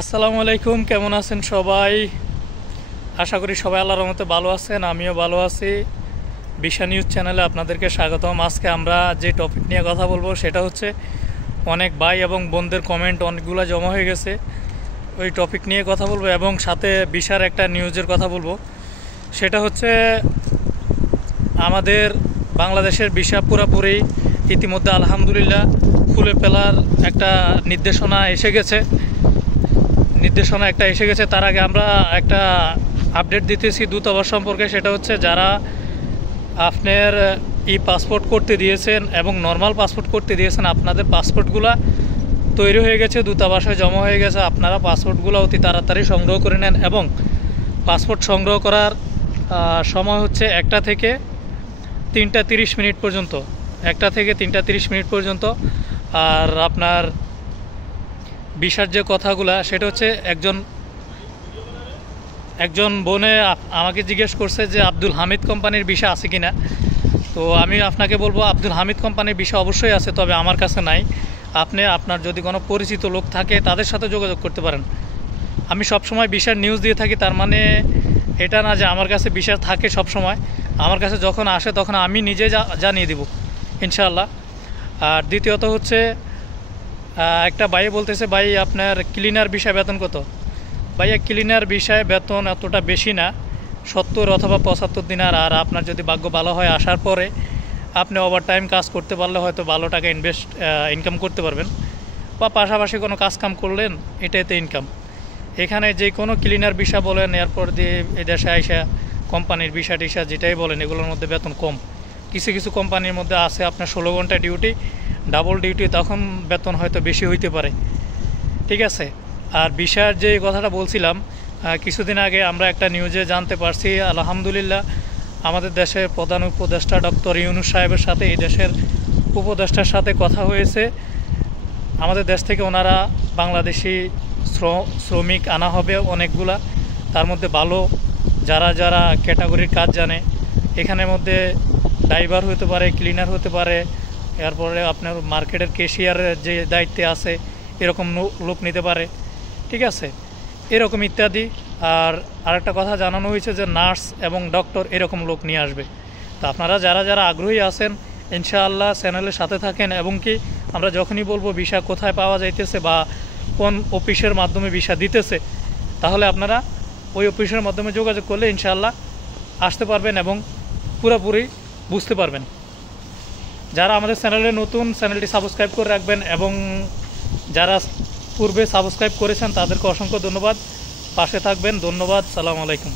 আসসালামু আলাইকুম, কেমন আছেন সবাই? আশা করি সবাই আল্লাহর রহমতে ভালো আছেন। আমিও ভালো আছি। বিশা নিউজ চ্যানেলে আপনাদেরকে স্বাগতম। আজকে আমরা যে টপিক নিয়ে কথা বলবো সেটা হচ্ছে অনেক ভাই এবং বোনদের কমেন্ট অনেকগুলো জমা হয়ে গেছে, ওই টপিক নিয়ে কথা বলবো এবং সাথে বিশার একটা নিউজের কথা বলবো। সেটা হচ্ছে আমাদের বাংলাদেশের বিশা পুরাপুরি ইতিমধ্যে আলহামদুলিল্লাহ খুলে ফেলার একটা নির্দেশনা এসে গেছে। তার আগে আমরা একটা আপডেট দিতেছি দূতাবাস সম্পর্কে। সেটা হচ্ছে যারা আপনার পাসপোর্ট করতে দিয়েছেন এবং নর্মাল পাসপোর্ট করতে দিয়েছেন, আপনাদের পাসপোর্টগুলো তৈরি হয়ে গেছে, দূতাবাসে জমা হয়ে গেছে। আপনারা পাসপোর্টগুলো অতি তাড়াতাড়ি সংগ্রহ করে নেন এবং পাসপোর্ট সংগ্রহ করার সময় হচ্ছে 1টা থেকে 3টা 30 মিনিট পর্যন্ত। আর আপনার বিশার যে কথাগুলা সেটা হচ্ছে একজন বোনে আমাকে জিজ্ঞেস করছে যে আব্দুল হামিদ কোম্পানির ভিসা আছে কিনা। তো আমি আপনাকে বলবো আব্দুল হামিদ কোম্পানির ভিসা অবশ্যই আছে, তবে আমার কাছে নাই। আপনার যদি কোনো পরিচিত লোক থাকে তাদের সাথে যোগাযোগ করতে পারেন। আমি সবসময় ভিসার নিউজ দিয়ে থাকি, তার মানে এটা না যে আমার কাছে ভিসা থাকে সব সময়। আমার কাছে যখন আসে তখন আমি নিজে জানিয়ে দিব ইনশাআল্লাহ। আর দ্বিতীয়ত হচ্ছে একটা ভাই বলতেছে, ভাই আপনার ক্লিনার ভিসায় বেতন কত? ভাইয়া ক্লিনার ভিসায় বেতন এতটা বেশি না, 70 অথবা 75 দিনার। আর আপনার যদি ভাগ্য ভালো হয় আসার পরে আপনি ওভারটাইম কাজ করতে পারলে হয়তো ভালো টাকা ইনকাম করতে পারবেন, বা পাশাপাশি কোনো কাজকাম করলেন, এটাতে ইনকাম। এখানে যে কোনো ক্লিনার ভিসা বলেন, এরপর দিয়ে এদেশে আইসা কোম্পানির ভিসা টিসা যেটাই বলেন, এগুলোর মধ্যে বেতন কম। কিছু কিছু কোম্পানির মধ্যে আছে আপনার 16 ঘন্টা ডিউটি, ডাবল ডিউটি, তখন বেতন হয়তো বেশি হইতে পারে। ঠিক আছে। আর ভিসার যে কথাটা বলছিলাম, কিছুদিন আগে আমরা একটা নিউজে জানতে পারছি, আলহামদুলিল্লাহ আমাদের দেশের প্রধান উপদেষ্টা ডক্টর ইউনূস সাহেবের সাথে এই দেশের উপদেষ্টার সাথে কথা হয়েছে। আমাদের দেশ থেকে ওনারা বাংলাদেশি শ্রমিক আনা হবে অনেকগুলা, তার মধ্যে ভালো যারা যারা ক্যাটাগরির কাজ জানে। এখানের মধ্যে ড্রাইভার হতে পারে, ক্লিনার হতে পারে, এরপরে আপনার মার্কেটের ক্যাশিয়ারের যে দায়িত্বে আছে এরকম লোক নিতে পারে। ঠিক আছে, এরকম ইত্যাদি। আর আরেকটা কথা জানানো হয়েছে যে নার্স এবং ডক্টর এরকম লোক নিয়ে আসবে। তো আপনারা যারা যারা আগ্রহী আছেন ইনশাআল্লাহ চ্যানেলের সাথে থাকেন, এবং কি আমরা যখনই বলবো ভিসা কোথায় পাওয়া যাইতেছে বা কোন অফিসের মাধ্যমে ভিসা দিতেছে, তাহলে আপনারা ওই অফিসের মাধ্যমে যোগাযোগ করলে ইনশাআল্লাহ আসতে পারবেন এবং পুরোপুরি বুঝতে পারবেন। যারা আমাদের চ্যানেলে নতুন, চ্যানেলটি সাবস্ক্রাইব করে রাখবেন, এবং যারা পূর্বে সাবস্ক্রাইব করেছেন তাদেরকে অসংখ্য ধন্যবাদ। পাশে থাকবেন। ধন্যবাদ। সালামু আলাইকুম।